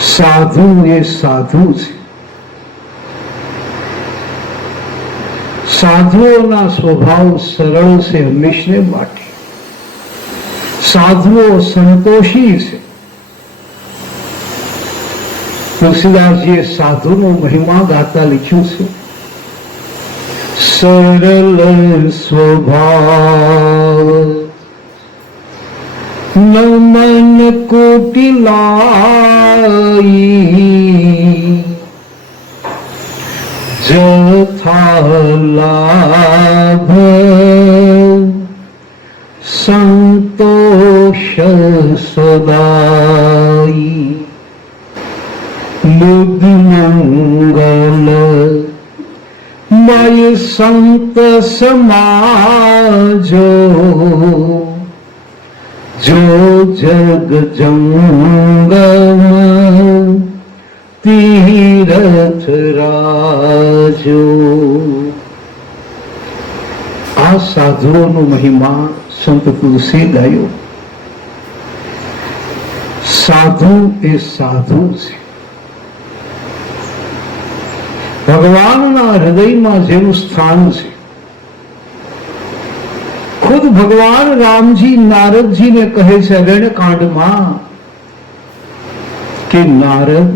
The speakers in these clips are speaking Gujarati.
સાધુ એ સાધુ છે. સાધુઓના સ્વભાવ સરળ છે હંમેશને માટે. સાધુઓ સંતોષી છે. તુલસીદાસજીએ સાધુનો મહિમા ગાતા લખ્યું છે, સરળ સ્વભાવ નમન કોટિલાઈ જથા લાભ સંતોષ સદાઈ બુદ્ધ મંગલ મય સંત સમાજો જો જગ જંગમ તીરથ રાજો. આ સાધુઓનો મહિમા સંત તુલસી ગાયો. સાધુ એ સાધુ છે. ભગવાનના હૃદયમાં જેનું સ્થાન છે. ખુદ ભગવાન રામજી નારદજીને કહે છે અરણ્યકાંડમાં કે નારદ,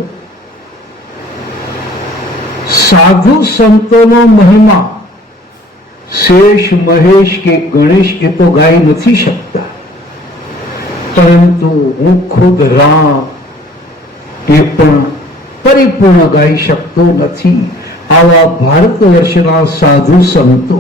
સાધુ સંતોનો મહિમા શેષ મહેશ કે ગણેશ એ તો ગાઈ નથી શકતા, પરંતુ હું ખુદ રામ એ પણ પરિપૂર્ણ ગાઈ શકતો નથી. આવા ભારત વર્ષના સાધુ સંતો